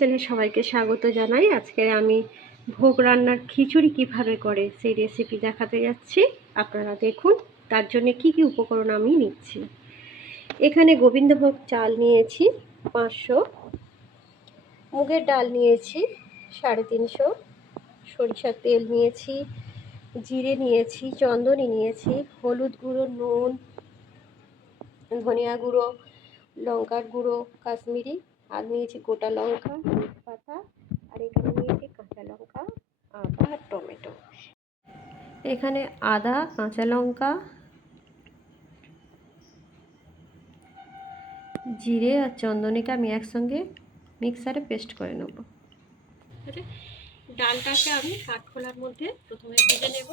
কিচেনে সবাইকে স্বাগত জানাই। আজকে আমি ভোগ রান্নার খিচুড়ি কিভাবে করে সেই রেসিপি দেখাতে যাচ্ছি। আপনারা দেখুন তার জন্য কি কি উপকরণ আমি নিচ্ছি। এখানে গোবিন্দভোগ চাল নিয়েছি 500, মুগের ডাল নিয়েছি 350, সরিষার তেল নিয়েছি, জিরে নিয়েছি, চন্দনী নিয়েছি, হলুদ গুঁড়ো, নুন, ধনিয়া গুঁড়ো, লঙ্কার গুঁড়ো কাশ্মীরি, আর নিয়েছি গোটা লঙ্কা, তেজপাতা, আর এখানে নিয়েছি কাঁচা লঙ্কা, আদা আর টমেটো। এখানে আদা, কাঁচা লঙ্কা, জিরে আর চন্দনীকে আমি একসঙ্গে মিক্সারে পেস্ট করে নেব। ডালটাকে আমি কাঠখোলার মধ্যে প্রথমে ভেজে নেব।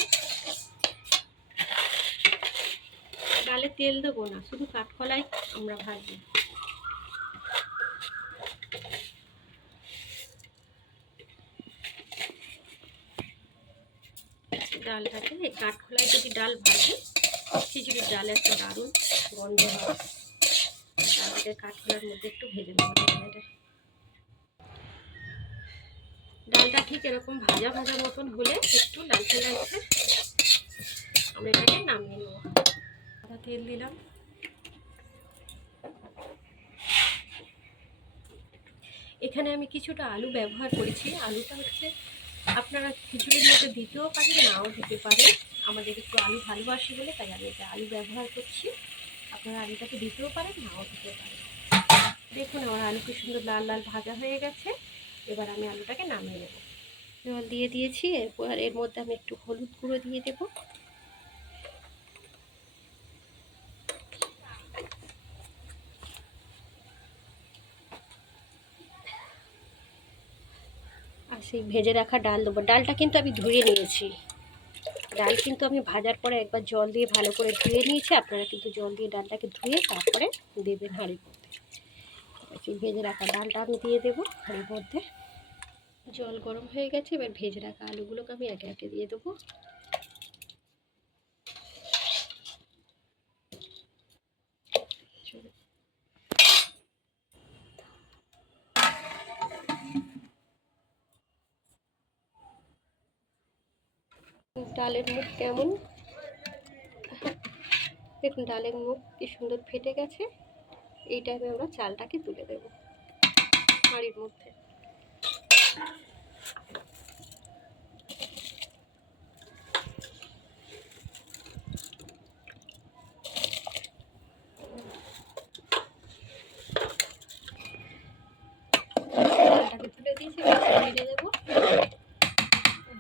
ডালে তেল দেবো না, শুধু কাঠখোলাই আমরা ভাজবো। ডালটাকে এই কাঠখোলায় যদি ডাল ভাজে, খিচুড়ির ডালে একটা দারুণ গন্ধ হয়। ডালটাকে কাঠখোলার মধ্যে একটু ভেজে নেব। ডালটা ঠিক এরকম ভাজা ভাজা মতন হলে একটু লালচে লালচে আমরা এটাকে নামিয়ে নেব। আদা তেল দিলাম। এখানে আমি কিছুটা আলু ব্যবহার করেছি। আলুটা হচ্ছে আপনারা খিচুড়ির মধ্যে দিতেও পারেন, নাও দিতে পারেন। আমাদের একটু আলু ভালোবাসি বলে তাই আমি এটা আলু ব্যবহার করছি। আপনারা আলুটাকে দিতেও পারেন, নাও দিতে পারেন। দেখুন আমার আলু কি সুন্দর লাল লাল ভাজা হয়ে গেছে। এবার আমি আলুটাকে নামিয়ে নেব। জল দিয়ে দিয়েছি। এরপর এর মধ্যে আমি একটু হলুদ গুঁড়ো দিয়ে দেব। আর সেই ভেজে রাখা ডাল দেবো। ডালটা কিন্তু আমি ধুয়ে নিয়েছি। ডাল কিন্তু আমি ভাজার পরে একবার জল দিয়ে ভালো করে ধুয়ে নিয়েছি। আপনারা কিন্তু জল দিয়ে ডালটাকে ধুয়ে তারপরে দেবেন হাঁড়ির মধ্যে। সেই ভেজে রাখা ডালটা আমি দিয়ে দেবো হাঁড়ির মধ্যে। জল গরম হয়ে গেছে। এবার ভেজে রাখা আলুগুলোকে আমি একে একে দিয়ে দেবো। ডালের মুখ কেমন দেখুন, ডালের মুখ কি সুন্দর ফেটে গেছে। এই টাইমে আমরা চালটাকে তুলে দেব হাঁড়ির মধ্যে। চালটাকে তুলে দিয়েছি, নেড়ে দেবো,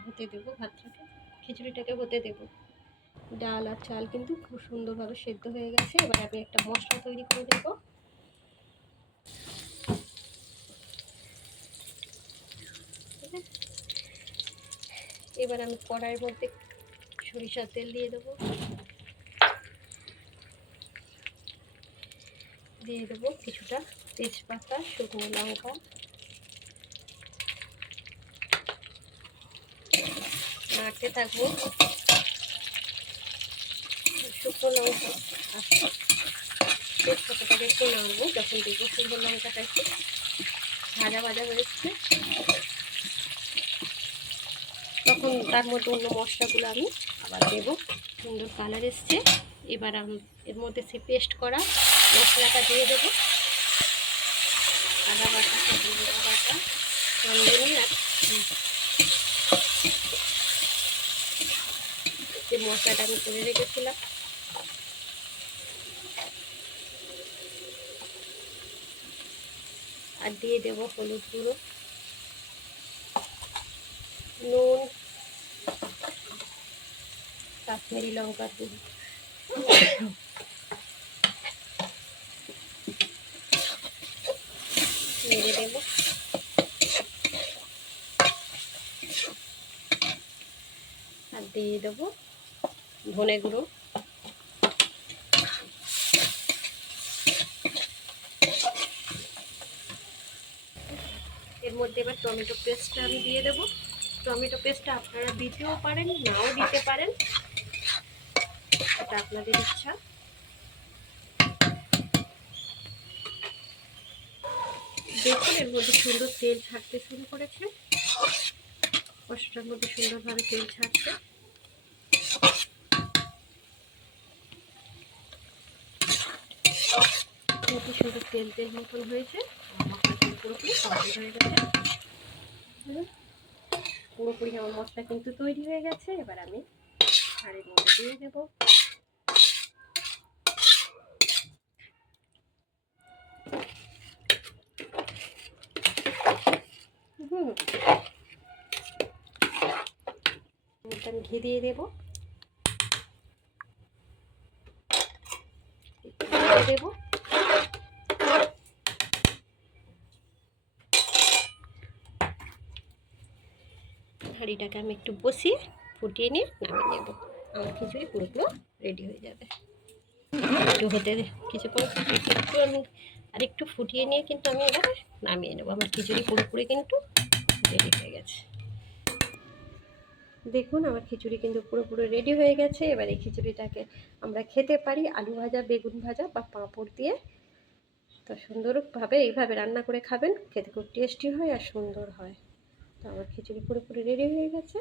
হতে দেবো ভাতটাকে, খিচুড়িটাকে হতে দেবো। ডাল আর চাল কিন্তু খুব সুন্দরভাবে সেদ্ধ হয়ে গেছে। এবার আমি একটা মশলা তৈরি করে দেবো। এবার আমি কড়াইয়ের মধ্যে সরিষার তেল দিয়ে দেবো। দিয়ে দেবো কিছুটা তেজপাতা, শুকনো লঙ্কা, নাড়তে থাকবো। শুকনো লঙ্কা আর তেজপাতাটাকে একটু নাড়বো। যখন দেখবো শুকনো লঙ্কাটা একটু ভাজা ভাজা হয়েছে, তখন তার মধ্যে অন্য মশলাগুলো আমি আবার দেবো। সুন্দর কালার এসছে। এবার আমি এর মধ্যে সে পেস্ট করা মশলাটা দিয়ে দেবো। আদা বাটা, কাঁচা বাটা, চন্দনী আর যে মশলাটা আমি করে রেখেছিলাম, আর দিয়ে দেবো হলুদ গুঁড়ো, নুন, কাশ্মীরি লঙ্কার গুঁড়ো, নেড়ে দেবো। আর দিয়ে দেবো ধনে গুঁড়ো। এর মধ্যে এবার টমেটো পেস্টটা আমি দিয়ে দেবো। টমেটো পেস্টটা আপনারা দিতেও পারেন, নাও দিতে পারেন, এটা আপনাদের ইচ্ছা। দেখুন এর মধ্যে সুন্দর তেল ছাড়তে শুরু করেছে, কষাটার মধ্যে সুন্দরভাবে তেল ছাড়ছে। কি সুন্দর তেল তেল মতন হয়েছে, মশলা পুরোপুরি কমপ্লিট হয়ে গেছে। পুরোপুরি আমার মশলা কিন্তু তৈরি হয়ে গেছে। এবার আমি হাঁড়ির মধ্যে দিয়ে দেবো। আমি ঘি দিয়ে দেবো, দেবো। হাঁড়িটাকে আমি একটু বসিয়ে ফুটিয়ে নিয়ে নামিয়ে নেব। আমার খিচুড়ি পুরোপুরি রেডি হয়ে যাবে। একটু হতে কিছুক্ষণ একটু আমি আরেকটু ফুটিয়ে নিয়ে কিন্তু আমি এবারে নামিয়ে নেবো। আমার খিচুড়ি পুরোপুরি কিন্তু রেডি হয়ে গেছে। দেখুন আমার খিচুড়ি কিন্তু পুরোপুরি রেডি হয়ে গেছে। এবার এই খিচুড়িটাকে আমরা খেতে পারি আলু ভাজা, বেগুন ভাজা বা পাঁপড় দিয়ে। তো সুন্দরভাবে এইভাবে রান্না করে খাবেন, খেতে খুব টেস্টি হয় আর সুন্দর হয়। তো আমার খিচুড়ি পুরোপুরি রেডি হয়ে গেছে।